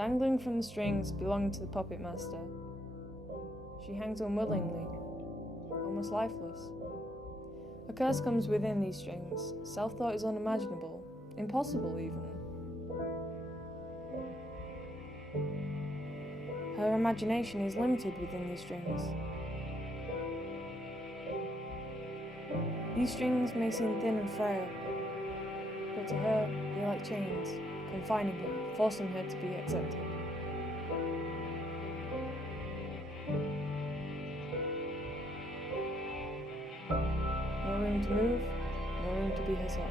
dangling from the strings belonging to the puppet master. She hangs unwillingly, almost lifeless. A curse comes within these strings. Self-thought is unimaginable, impossible even. Her imagination is limited within these strings. These strings may seem thin and frail, but to her they are like chains, confining her, forcing her to be accepted. No room to move, no room to be herself.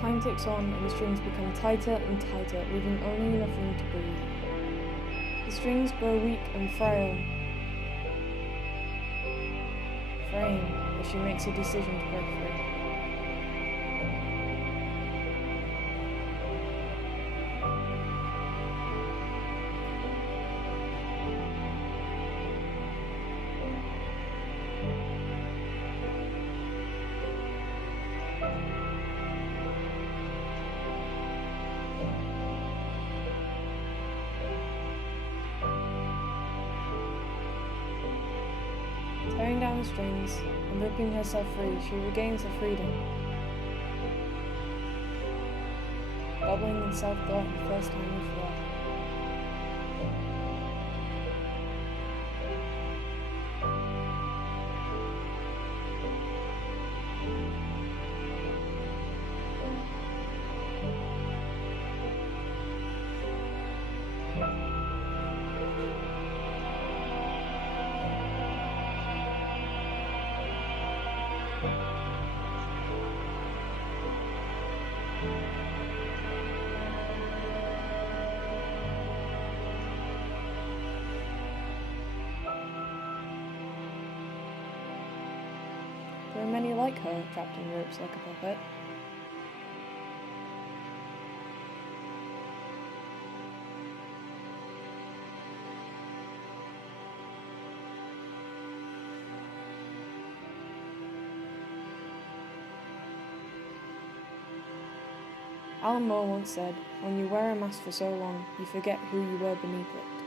Time ticks on and the strings become tighter and tighter, leaving only enough room to breathe. The strings grow weak and frail, fraying as she makes a decision to break free. Tearing down the strings and ripping herself free, she regains her freedom. Bubbling in self-thought the first time we fly. There are many like her, trapped in ropes like a puppet. Alan Moore once said, "When you wear a mask for so long, you forget who you were beneath it."